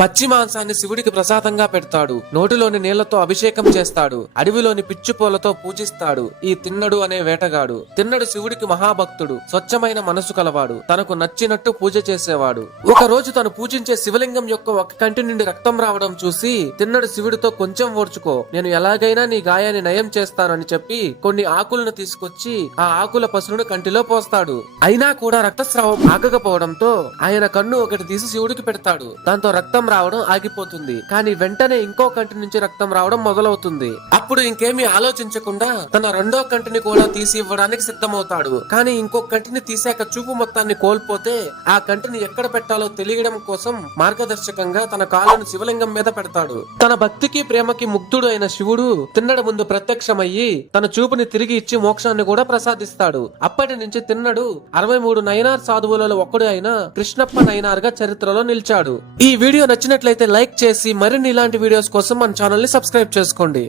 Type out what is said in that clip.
పచ్చి మాంసాన్ని శివుడికి ప్రసాదంగా పెడతాడు. నోటిలోని నీళ్లతో అభిషేకం చేస్తాడు. అడవిలోని పిచ్చిపూలతో పూజిస్తాడు. ఈ తిన్నడు అనే వేటగాడు. తిన్నడు శివుడికి మహాభక్తుడు. స్వచ్ఛమైన మనసు కలవాడు. తనకు నచ్చినట్టు పూజ చేసేవాడు. ఒక రోజు తను పూజించే శివలింగం యొక్క ఒక కంటి నుండి రక్తం రావడం చూసి తిన్నడు శివుడితో కొంచెం ఓర్చుకో, నేను ఎలాగైనా నీ గాయాన్ని నయం చేస్తానని చెప్పి కొన్ని ఆకులను తీసుకొచ్చి ఆ ఆకుల పసురును కంటిలో పోస్తాడు. అయినా కూడా రక్తస్రావం ఆగకపోవడంతో ఆయన కన్ను ఒకటి తీసి శివుడికి పెడతాడు. దాంతో రక్తం రావడం ఆగిపోతుంది. కానీ వెంటనే ఇంకో కంటి నుంచి రక్తం రావడం మొదలవుతుంది. అప్పుడు ఇంకేమీ ఆలోచించకుండా తన రెండో కంటిని కూడా తీసి ఇవ్వడానికి సిద్ధమవుతాడు. కానీ ఇంకో కంటిని తీసాక చూపు మొత్తాన్ని కోల్పోతే ఆ కంటిని ఎక్కడ పెట్టాలో తెలియడం కోసం మార్గదర్శకంగా తన కాళ్ళను శివలింగం మీద పెడతాడు. తన భక్తికి ప్రేమకి ముగ్ధుడు అయిన శివుడు తిన్నడు ముందు ప్రత్యక్షమయ్యి తన చూపుని తిరిగి ఇచ్చి మోక్షాన్ని కూడా ప్రసాదిస్తాడు. అప్పటి నుంచి తిన్నడు 63 నయనార్ సాధువులలో ఒక్కడు అయిన కృష్ణప్ప నయనార్ గా చరిత్రలో నిలిచాడు. ఈ వీడియో నచ్చినట్లయితే లైక్ చేసి మరిన్ని ఇలాంటి వీడియోస్ కోసం మన ఛానల్ ని సబ్స్క్రైబ్ చేసుకోండి.